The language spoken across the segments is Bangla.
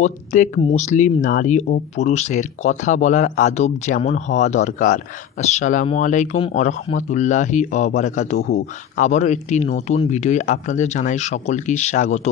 প্রত্যেক মুসলিম নারী ও পুরুষের কথা বলার আদব যেমন হওয়া দরকার। আসসালামু আলাইকুম আরহামতুল্লাহি অবরাকাতুহু আবারও একটি নতুন ভিডিও আপনাদের জানাই সকলকেই স্বাগত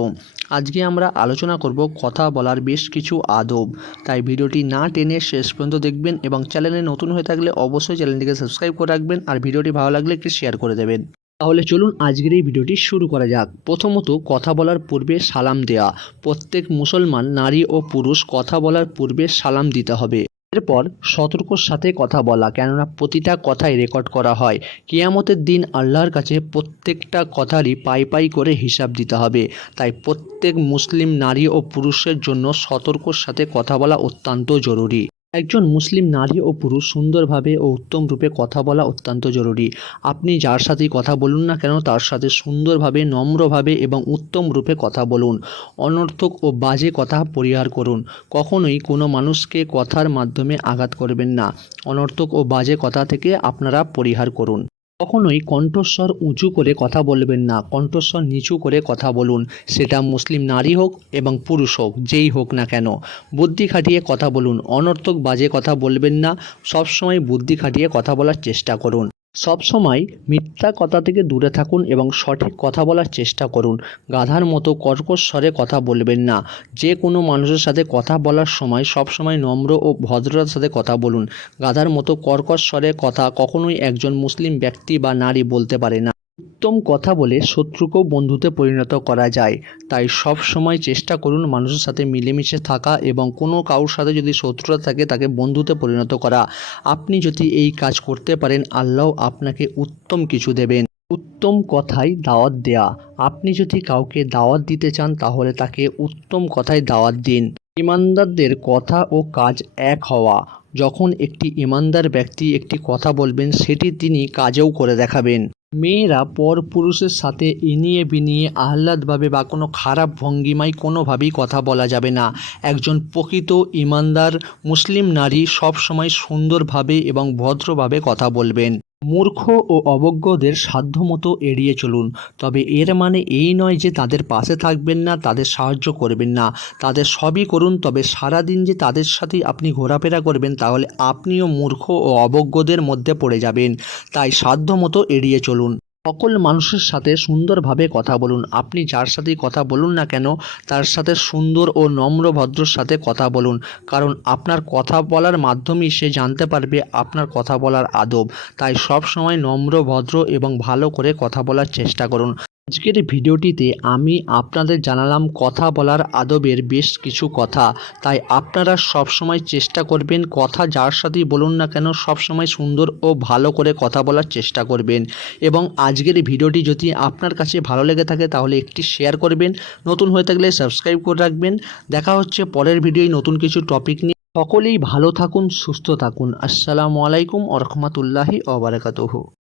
আজকে আমরা আলোচনা করব কথা বলার বেশ কিছু আদব। তাই ভিডিওটি না টেনে শেষ পর্যন্ত দেখবেন এবং চ্যানেলে নতুন হয়ে থাকলে অবশ্যই চ্যানেলটিকে সাবস্ক্রাইব করে রাখবেন আর ভিডিওটি ভালো লাগলে একটি শেয়ার করে দেবেন। তাহলে চলুন আজকের এই ভিডিওটি শুরু করা যাক। প্রথমত কথা বলার পূর্বে সালাম দেয়া। প্রত্যেক মুসলমান নারী ও পুরুষ কথা বলার পূর্বে সালাম দিতে হবে। এরপর সতর্কর সাথে কথা বলা, কেননা প্রতিটা কথাই রেকর্ড করা হয়। কেয়ামতের দিন আল্লাহর কাছে প্রত্যেকটা কথারই পাই পাই করে হিসাব দিতে হবে। তাই প্রত্যেক মুসলিম নারী ও পুরুষের জন্য সতর্কর সাথে কথা বলা অত্যন্ত জরুরি। একজন মুসলিম নারী ও পুরুষ সুন্দরভাবে ও উত্তম রূপে কথা বলা অত্যন্ত জরুরি। আপনি যার সাথেই কথা বলুন না কেন, তার সাথে সুন্দরভাবে, নম্রভাবে এবং উত্তম রূপে কথা বলুন। অনর্থক ও বাজে কথা পরিহার করুন। কখনোই কোনো মানুষকে কথার মাধ্যমে আঘাত করবেন না। অনর্থক ও বাজে কথা থেকে আপনারা পরিহার করুন। কখনোই কণ্ঠস্বর উঁচু করে কথা বলবেন না। কণ্ঠস্বর নিচু করে কথা বলুন। সেটা মুসলিম নারী হোক এবং পুরুষ হোক, যেই হোক না কেন। বুদ্ধি খাটিয়ে কথা বলুন। অনর্থক বাজে কথা বলবেন না। সবসময় বুদ্ধি খাটিয়ে কথা বলার চেষ্টা করুন। সবসময় মিথ্যা কথা থেকে দূরে থাকুন এবং সঠিক কথা বলার চেষ্টা করুন। গাধার মতো কর্কশ স্বরে কথা বলবেন না। যে কোনো মানুষের সাথে কথা বলার সময় সবসময় নম্র ও ভদ্রতার সাথে কথা বলুন। গাধার মতো কর্কশ স্বরে কথা কখনোই একজন মুসলিম ব্যক্তি বা নারী বলতে পারে না। উত্তম কথা বলে শত্রুকেও বন্ধুতে পরিণত করা যায়। তাই সব সময় চেষ্টা করুন মানুষের সাথে মিলেমিশে থাকা এবং কোনো কারোর সাথে যদি শত্রুতা থাকে তাকে বন্ধুতে পরিণত করা। আপনি যদি এই কাজ করতে পারেন, আল্লাহ আপনাকে উত্তম কিছু দেবেন। উত্তম কথাই দাওয়াত দেয়া। আপনি যদি কাউকে দাওয়াত দিতে চান, তাহলে তাকে উত্তম কথায় দাওয়াত দিন। ইমানদারদের কথা ও কাজ এক হওয়া। যখন একটি ইমানদার ব্যক্তি একটি কথা বলবেন, সেটি তিনি কাজেও করে দেখাবেন। মেয়েরা পর পুরুষের সাথে এনিয়ে বিনিয়ে আহ্লাদভাবে বা কোনো খারাপ ভঙ্গিমায় কোনোভাবেই কথা বলা যাবে না। একজন প্রকৃত ইমানদার মুসলিম নারী সবসময় সুন্দরভাবে এবং ভদ্রভাবে কথা বলবেন। মূর্খ ও অবজ্ঞদের সাধ্যমতো এড়িয়ে চলুন। তবে এর মানে এই নয় যে তাদের পাশে থাকবেন না, তাদের সাহায্য করবেন না। তাদের সবই করুন, তবে সারাদিন যে তাদের সাথেই আপনি ঘোরাফেরা করবেন, তাহলে আপনিও মূর্খ ও অবজ্ঞদের মধ্যে পড়ে যাবেন। তাই সাধ্যমতো এড়িয়ে চলুন। সকল মানুষের সাথে সুন্দরভাবে কথা বলুন। আপনি যার সাথেই কথা বলুন না কেন, তার সাথে সুন্দর ও নম্র ভদ্রর সাথে কথা বলুন। কারণ আপনার কথা বলার মাধ্যমেই সে জানতে পারবে আপনার কথা বলার আদব। তাই সব সময় নম্র, ভদ্র এবং ভালো করে কথা বলার চেষ্টা করুন। আজকের ভিডিওটিতে আমি আপনাদের জানালাম কথা বলার আদবের বেশ কিছু কথা। তাই আপনারা সবসময় চেষ্টা করবেন কথা যার সাথেই বলুন না কেন সবসময় সুন্দর ও ভালো করে কথা বলার চেষ্টা করবেন। এবং আজকের ভিডিওটি যদি আপনার কাছে ভালো লেগে থাকে তাহলে একটি শেয়ার করবেন। নতুন হয়ে থাকলে সাবস্ক্রাইব করে রাখবেন। দেখা হচ্ছে পরের ভিডিওয় নতুন কিছু টপিক নিয়ে। সকলেই ভালো থাকুন, সুস্থ থাকুন। আসসালামু আলাইকুম আ রহমতুল্লাহি ওবরাকাতুহু